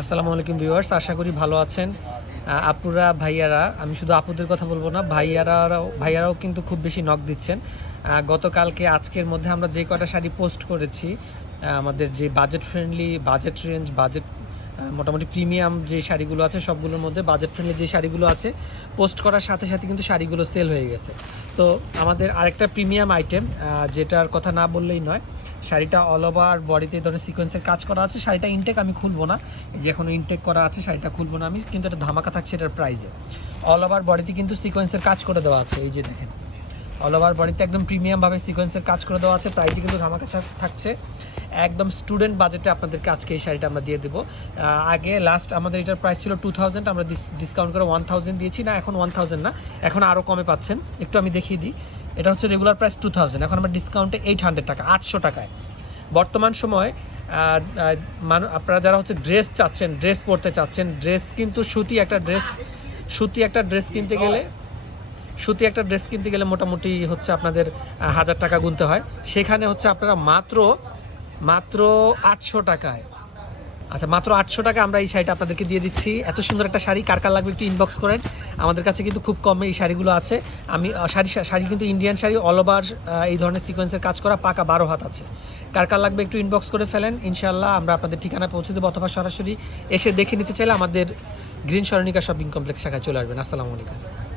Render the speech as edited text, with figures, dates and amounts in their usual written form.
আসসালামু আলাইকুম ভিউয়ার্স, আশা করি ভালো আছেন। আপুরা ভাইয়ারা, আমি শুধু আপুদের কথা বলবো না, ভাইয়ারাও কিন্তু খুব বেশি নক দিচ্ছেন। গতকালকে আজকের মধ্যে আমরা যে কটা শাড়ি পোস্ট করেছি, আমাদের যে budget friendly, budget range, budget মোটামুটি প্রিমিয়াম যে শাড়িগুলো আছে সবগুলোর মধ্যে বাজেট ফ্রেন্ডলি যে শাড়িগুলো আছে পোস্ট করার সাথে সাথে কিন্তু শাড়িগুলো সেল হয়ে গেছে। তো আমাদের আরেকটা প্রিমিয়াম আইটেম, যেটার কথা না বললেই নয়, শাড়িটা অল ওভার বডিতে এই ধরনের সিকোয়েন্সের কাজ করা আছে। শাড়িটা ইনটেক আমি খুলবো না, এই যে এখনও ইনটেক করা আছে, শাড়িটা খুলবো না আমি, কিন্তু এটা ধামাকা থাকছে এটার প্রাইজে। অল ওভার বডিতে কিন্তু সিকোয়েন্সের কাজ করে দেওয়া আছে, এই যে দেখেন অল ওভার বডিতে একদম প্রিমিয়ামভাবে সিকোয়েন্সের কাজ করে দেওয়া আছে। প্রাইসে কিন্তু ধামাকা থাকছে, একদম স্টুডেন্ট বাজেটে আপনাদেরকে আজকে এই শাড়িটা আমরা দিয়ে দেবো। আগে লাস্ট আমাদের এটার প্রাইস ছিল 2000, আমরা ডিসকাউন্ট করে 1000 দিয়েছি। না, এখন 1000 না, এখন আরও কমে পাচ্ছেন। একটু আমি দেখিয়ে দিই, এটা হচ্ছে রেগুলার প্রাইস 2000, এখন আমরা ডিসকাউন্টে 800 টাকা, 800 টাকায় বর্তমান সময়। আপনারা যারা হচ্ছে ড্রেস চাচ্ছেন, ড্রেস পরতে চাচ্ছেন, ড্রেস কিন্তু সুতি একটা ড্রেস কিনতে গেলে মোটামুটি হচ্ছে আপনাদের 1000 টাকা গুনতে হয়। সেখানে হচ্ছে আপনারা মাত্র 800 টাকায়, আচ্ছা মাত্র 800 টাকা আমরা এই শাড়িটা আপনাদেরকে দিয়ে দিচ্ছি। এত সুন্দর একটা শাড়ি, কার কার লাগবে একটু ইনবক্স করেন। আমাদের কাছে কিন্তু খুব কমে এই শাড়িগুলো আছে। আমি শাড়ি কিন্তু ইন্ডিয়ান শাড়ি, অল ওভার এই ধরনের সিকোয়েন্সের কাজ করা, পাকা 12 হাত আছে। কার কার লাগবে একটু ইনবক্স করে ফেলেন, ইনশাআল্লাহ আমরা আপনাদের ঠিকানা পৌঁছে দেবো, অথবা সরাসরি এসে দেখে নিতে চাইলে আমাদের গ্রিন সরণিকা শপিং কমপ্লেক্স শাখায় চলে আসবেন। আসসালামু আলাইকুম।